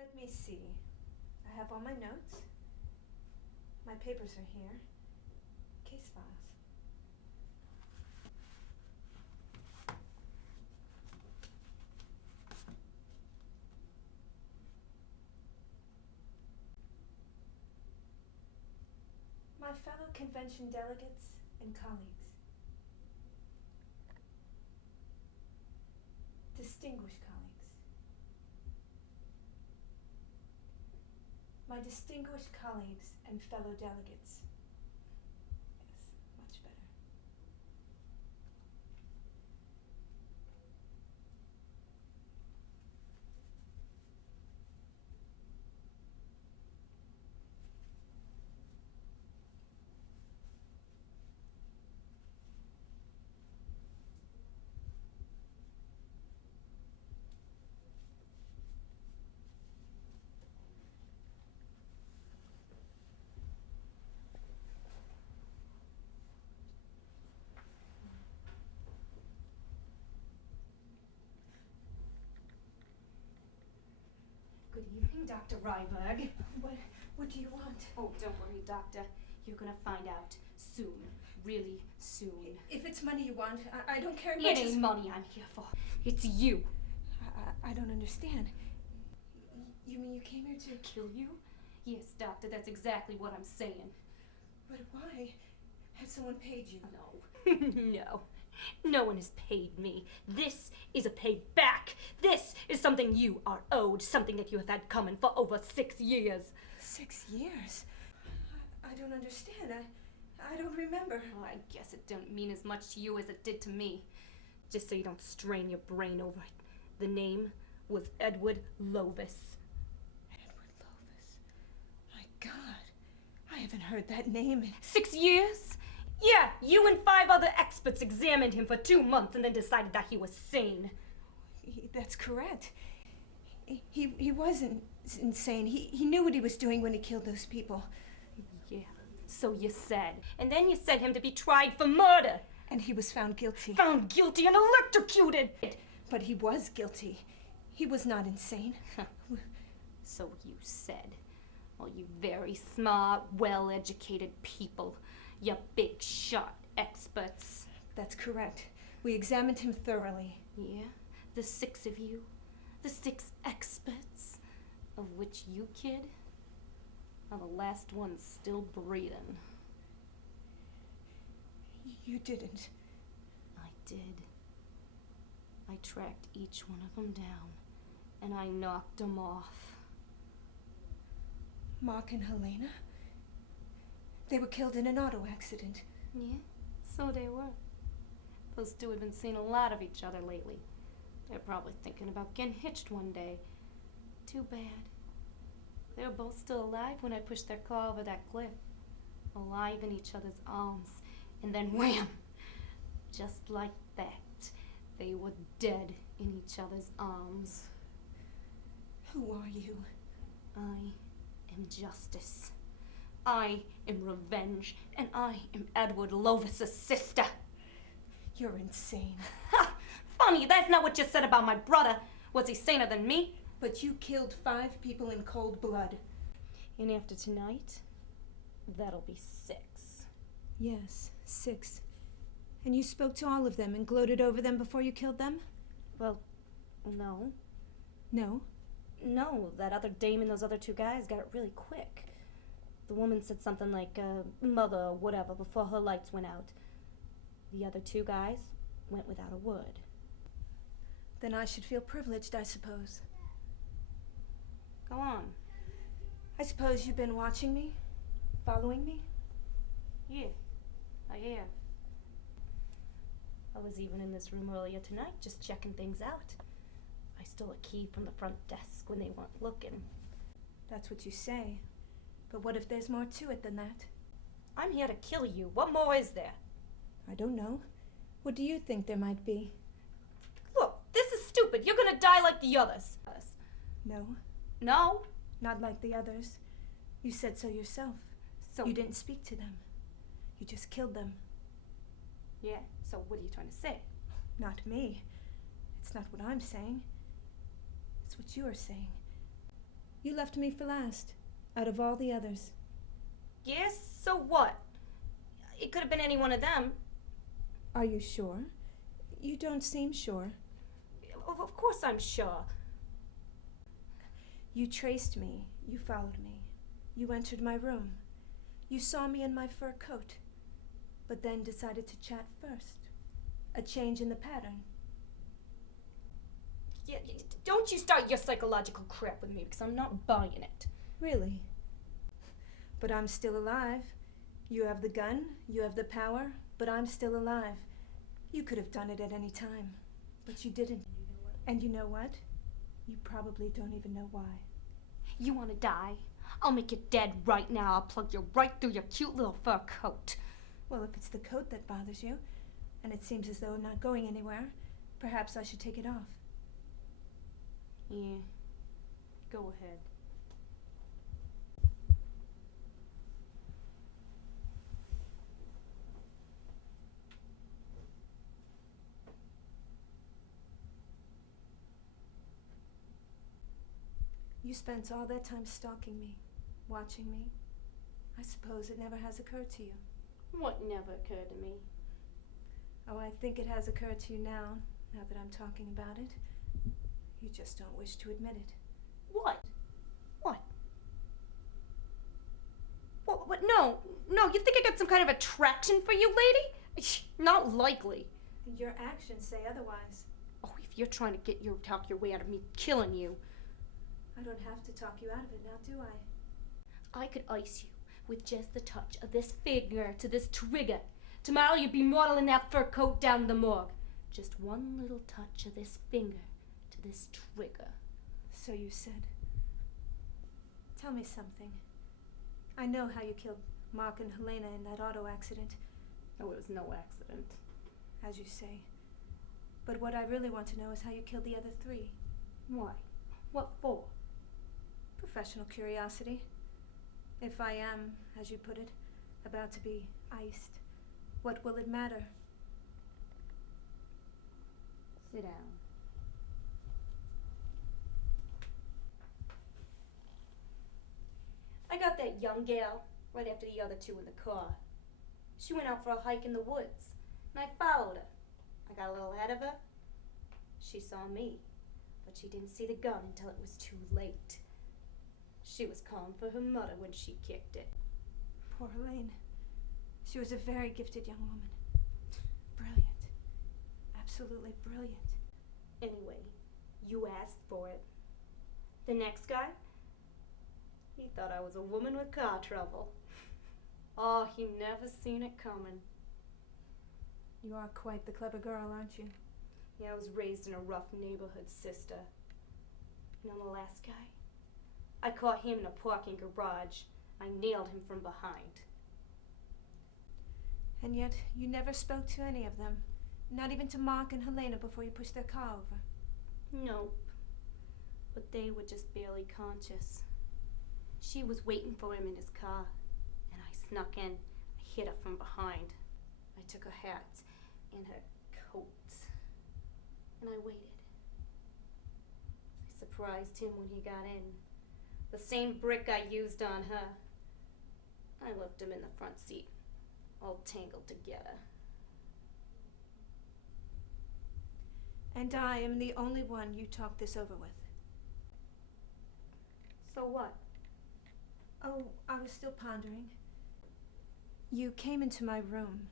Let me see. I have all my notes. My papers are here. Case files. My fellow convention delegates and colleagues. Distinguished colleagues. My distinguished colleagues and fellow delegates. Yes, much better. Good evening, Dr. Ryberg. What do you want? Oh, don't worry, Doctor. You're gonna find out soon. Really soon. If it's money you want, I don't care much. It ain't money I'm here for. It's you. I don't understand. You mean you came here to... Kill you? Yes, Doctor, that's exactly what I'm saying. But why? Has someone paid you? No. No. No one has paid me. This is a payback. This is something you are owed, something that you have had coming for over 6 years. 6 years? I don't understand. I don't remember. Well, I guess it didn't mean as much to you as it did to me. Just so you don't strain your brain over it. The name was Edward Lovis. Edward Lovis? My God. I haven't heard that name in... 6 years? Yeah, you and 5 other experts examined him for 2 months and then decided that he was sane. That's correct. He wasn't insane. He knew what he was doing when he killed those people. Yeah, so you said. And then you sent him to be tried for murder. And he was found guilty. Found guilty and electrocuted. But he was guilty. He was not insane. So you said. Well, you very smart, well-educated people. You big shot experts. That's correct. We examined him thoroughly. Yeah? The 6 of you? The 6 experts? Of which you, kid, are the last ones still breathing. You didn't. I did. I tracked each one of them down, and I knocked them off. Mark and Helena? They were killed in an auto accident. Yeah, so they were. Those 2 have been seeing a lot of each other lately. They're probably thinking about getting hitched one day. Too bad. They were both still alive when I pushed their car over that cliff. Alive in each other's arms. And then wham! Just like that. They were dead in each other's arms. Who are you? I am justice. I am revenge. And I am Edward Lovis's sister. You're insane. Ha! Funny, that's not what you said about my brother. Was he saner than me? But you killed 5 people in cold blood. And after tonight, that'll be 6. Yes, 6. And you spoke to all of them and gloated over them before you killed them? Well, no. No? No, that other dame and those other 2 guys got it really quick. The woman said something like, mother or whatever before her lights went out. The other 2 guys went without a word. Then I should feel privileged, I suppose. Go on. I suppose you've been watching me? Following me? Yeah, I have. I was even in this room earlier tonight, just checking things out. I stole a key from the front desk when they weren't looking. That's what you say. But what if there's more to it than that? I'm here to kill you. What more is there? I don't know. What do you think there might be? Look, this is stupid. You're gonna die like the others. No, No? not like the others. You said so yourself. So You didn't speak to them. You just killed them. Yeah, so what are you trying to say? Not me. It's not what I'm saying. It's what you are saying. You left me for last, out of all the others. Yes, so what? It could have been any one of them. Are you sure? You don't seem sure. Of course I'm sure. You traced me. You followed me. You entered my room. You saw me in my fur coat, but then decided to chat first. A change in the pattern. Yeah, don't you start your psychological crap with me, because I'm not buying it. Really? But I'm still alive. You have the gun, you have the power, but I'm still alive. You could have done it at any time, but you didn't. And you know what? You probably don't even know why. You want to die? I'll make you dead right now. I'll plug you right through your cute little fur coat. Well, if it's the coat that bothers you, and it seems as though I'm not going anywhere, perhaps I should take it off. Yeah, go ahead. You spent all that time stalking me, watching me. I suppose it never has occurred to you. What never occurred to me? Oh, I think it has occurred to you now that I'm talking about it. You just don't wish to admit it. What? What? What? No, you think I got some kind of attraction for you, lady? Not likely. Your actions say otherwise. Oh, if you're trying to talk your way out of me killing you. I don't have to talk you out of it now, do I? I could ice you with just the touch of this finger to this trigger. Tomorrow you'd be modeling that fur coat down the morgue. Just one little touch of this finger to this trigger. So you said. Tell me something. I know how you killed Mark and Helena in that auto accident. Oh, it was no accident. As you say. But what I really want to know is how you killed the other three. Why? What for? Professional curiosity. If I am, as you put it, about to be iced, what will it matter? Sit down. I got that young gal right after the other two in the car. She went out for a hike in the woods, and I followed her. I got a little ahead of her. She saw me, but she didn't see the gun until it was too late. She was calling for her mother when she kicked it. Poor Helene. She was a very gifted young woman. Brilliant. Absolutely brilliant. Anyway, you asked for it. The next guy, he thought I was a woman with car trouble. Oh, he never seen it coming. You are quite the clever girl, aren't you? Yeah, I was raised in a rough neighborhood, sister. You know the last guy? I caught him in a parking garage. I nailed him from behind. And yet, you never spoke to any of them. Not even to Mark and Helena before you pushed their car over. Nope. But they were just barely conscious. She was waiting for him in his car, and I snuck in. I hit her from behind. I took her hat and her coat, and I waited. I surprised him when he got in. The same brick I used on her. I left him in the front seat, all tangled together. And I am the only one you talked this over with. So what? Oh, I was still pondering. You came into my room.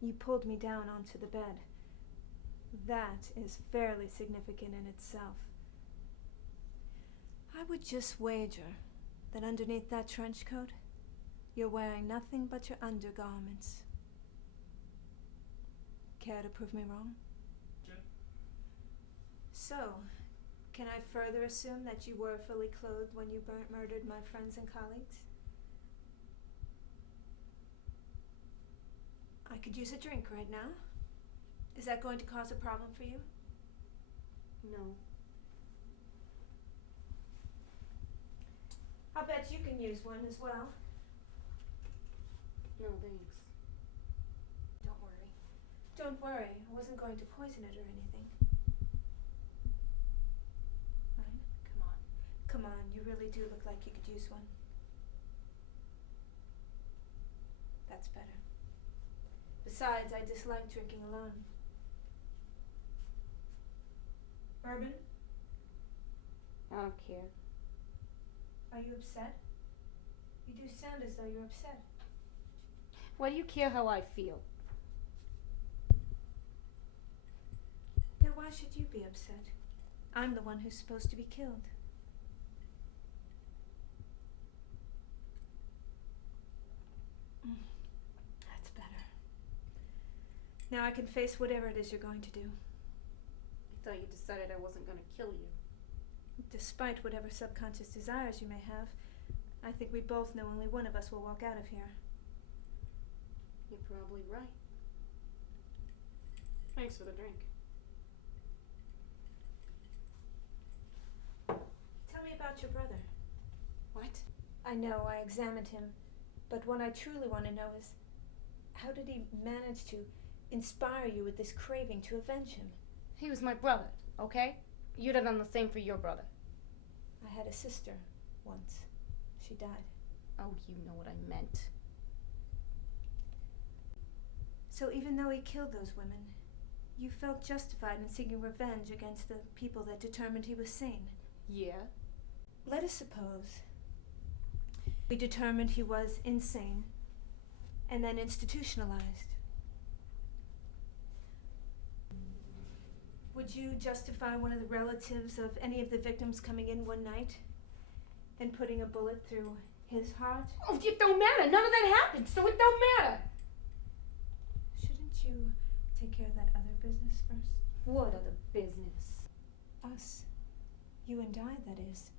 You pulled me down onto the bed. That is fairly significant in itself. I would just wager that underneath that trench coat, you're wearing nothing but your undergarments. Care to prove me wrong? So, can I further assume that you were fully clothed when you murdered my friends and colleagues? I could use a drink right now. Is that going to cause a problem for you? No. I'll bet you can use one as well. No, thanks. Don't worry. Don't worry. I wasn't going to poison it or anything. Fine. Come on. Come on, you really do look like you could use one. That's better. Besides, I dislike drinking alone. Urban, I don't care. are you upset? You do sound as though you're upset. Why do you care how I feel? Now why should you be upset? I'm the one who's supposed to be killed. That's better. Now I can face whatever it is you're going to do. I thought you decided I wasn't going to kill you. Despite whatever subconscious desires you may have, I think we both know only one of us will walk out of here. You're probably right. Thanks for the drink. Tell me about your brother. What? I know, I examined him, but what I truly want to know is, how did he manage to inspire you with this craving to avenge him? He was my brother, okay? You'd have done the same for your brother. I had a sister once. She died. Oh, you know what I meant. So even though he killed those women, you felt justified in seeking revenge against the people that determined he was sane. Yeah? Let us suppose we determined he was insane and then institutionalized. Would you justify one of the relatives of any of the victims coming in one night and putting a bullet through his heart? Oh, it don't matter. None of that happened, so it don't matter. Shouldn't you take care of that other business first? What other business? Us. You and I, that is.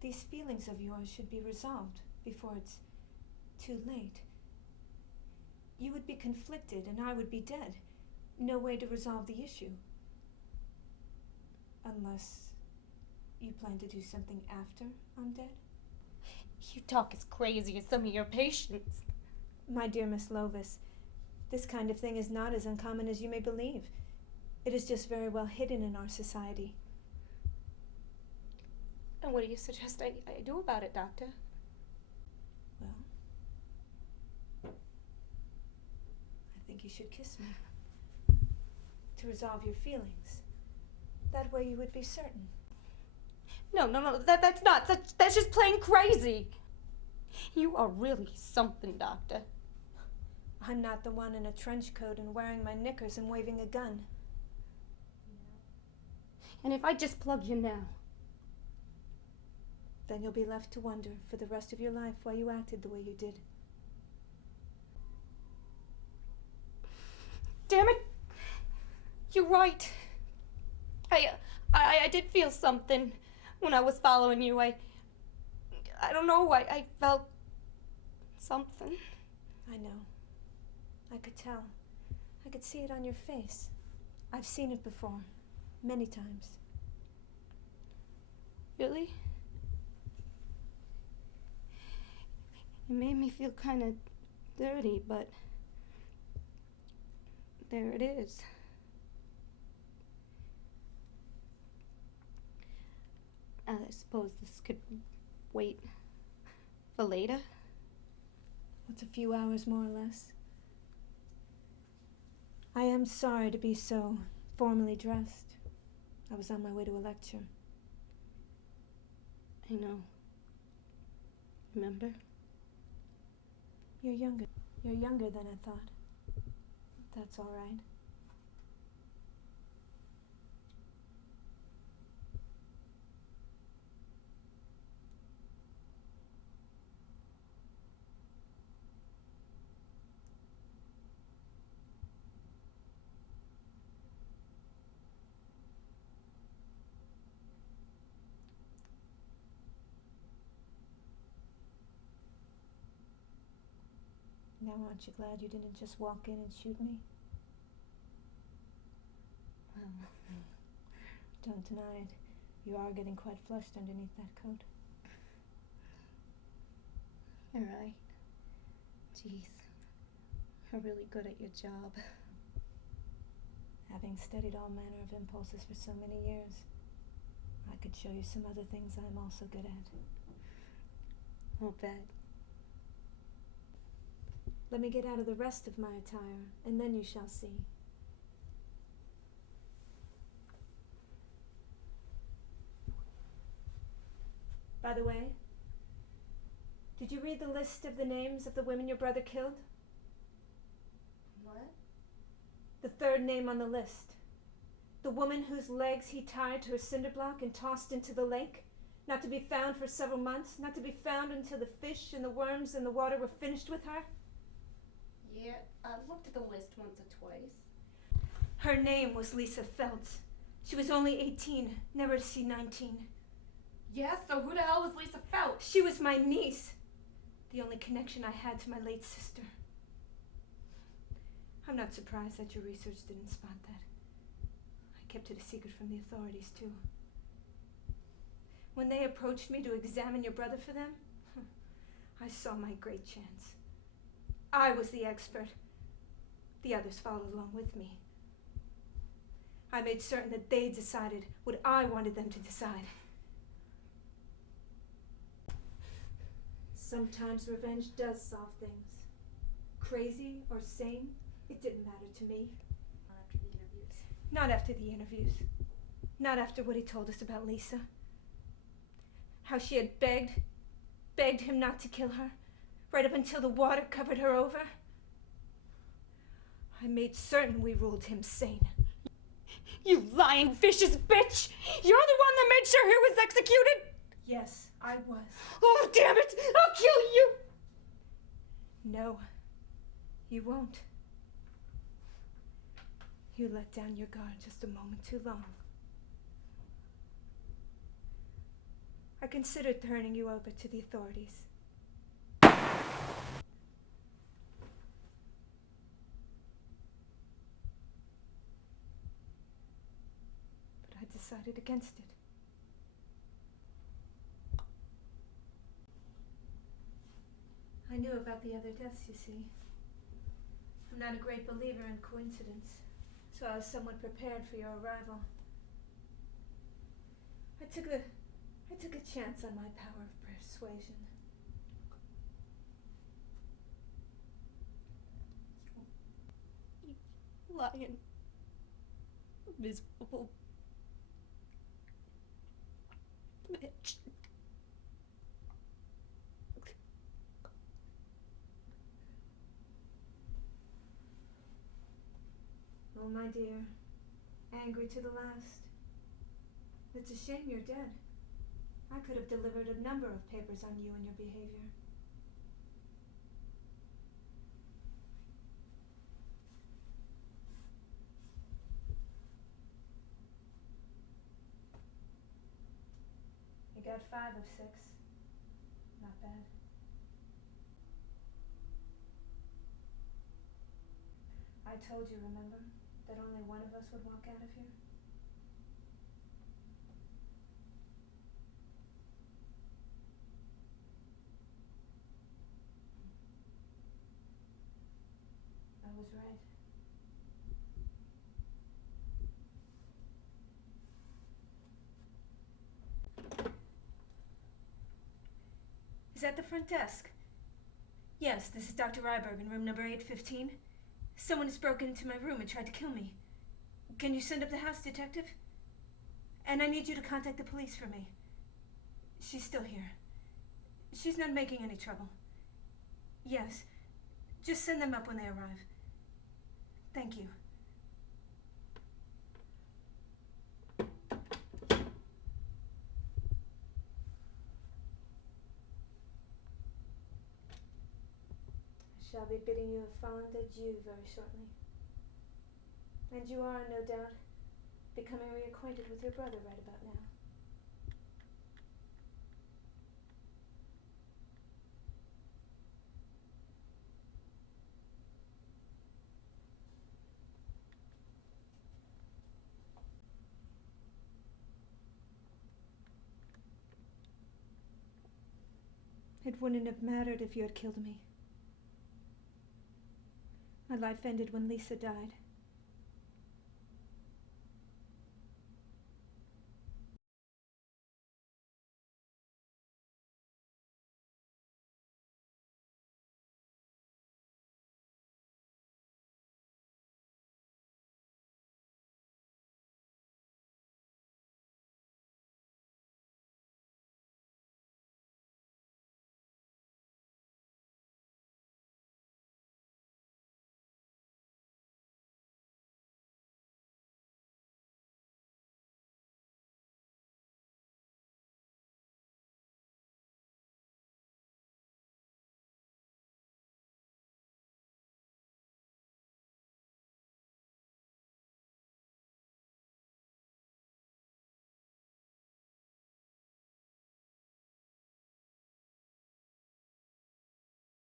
These feelings of yours should be resolved before it's too late. You would be conflicted and I would be dead. No way to resolve the issue. Unless you plan to do something after I'm dead? You talk as crazy as some of your patients. My dear Miss Lovis, this kind of thing is not as uncommon as you may believe. It is just very well hidden in our society. And what do you suggest I do about it, Doctor? Well, I think you should kiss me. To resolve your feelings. That way you would be certain. No, that's just plain crazy. You are really something, Doctor. I'm not the one in a trench coat and wearing my knickers and waving a gun. And if I just plug you now, then you'll be left to wonder for the rest of your life why you acted the way you did. Damn it! You're right. I did feel something when I was following you. I don't know. I felt something. I know. I could tell. I could see it on your face. I've seen it before. Many times. Really? It made me feel kind of dirty, but there it is. I suppose this could wait for later. What's a few hours more or less? I am sorry to be so formally dressed. I was on my way to a lecture. I know. Remember? You're younger. You're younger than I thought. That's all right. Now aren't you glad you didn't just walk in and shoot me? Well, Don't deny it. You are getting quite flushed underneath that coat. you're right. Jeez. You're really good at your job. Having studied all manner of impulses for so many years. I could show you some other things I'm also good at. I'll bet. Let me get out of the rest of my attire, and then you shall see. By the way, did you read the list of the names of the women your brother killed? What? The third name on the list. The woman whose legs he tied to a cinder block and tossed into the lake, not to be found for several months, not to be found until the fish and the worms in the water were finished with her? Yeah, I looked at the list once or twice. Her name was Lisa Feltz. She was only 18, never to see 19. Yeah, so who the hell was Lisa Feltz? She was my niece, the only connection I had to my late sister. I'm not surprised that your research didn't spot that. I kept it a secret from the authorities, too. When they approached me to examine your brother for them, I saw my great chance. I was the expert. The others followed along with me. I made certain that they decided what I wanted them to decide. Sometimes revenge does solve things. Crazy or sane, it didn't matter to me. Not after the interviews. Not after the interviews. Not after what he told us about Lisa. How she had begged him not to kill her, right up until the water covered her over. I made certain we ruled him sane. You lying vicious bitch! You're the one that made sure he was executed? Yes, I was. Oh, damn it! I'll kill you! No, you won't. You let down your guard just a moment too long. I considered turning you over to the authorities. But I decided against it. I knew about the other deaths, you see. I'm not a great believer in coincidence, so I was somewhat prepared for your arrival. I took a chance on my power of persuasion. You lying. Miserable bitch. Oh, my dear, angry to the last. It's a shame you're dead. I could have delivered a number of papers on you and your behavior. You got 5 of 6. Not bad. I told you, remember, that only one of us would walk out of here? I was right. Is that the front desk? Yes, this is Dr. Ryberg in room number 815. Someone has broken into my room and tried to kill me. Can you send up the house detective? And I need you to contact the police for me. She's still here. She's not making any trouble. Yes, just send them up when they arrive. Thank you. I shall be bidding you a fond adieu very shortly. And you are, no doubt, becoming reacquainted with your brother right about now. It wouldn't have mattered if you had killed me. My life ended when Lisa died.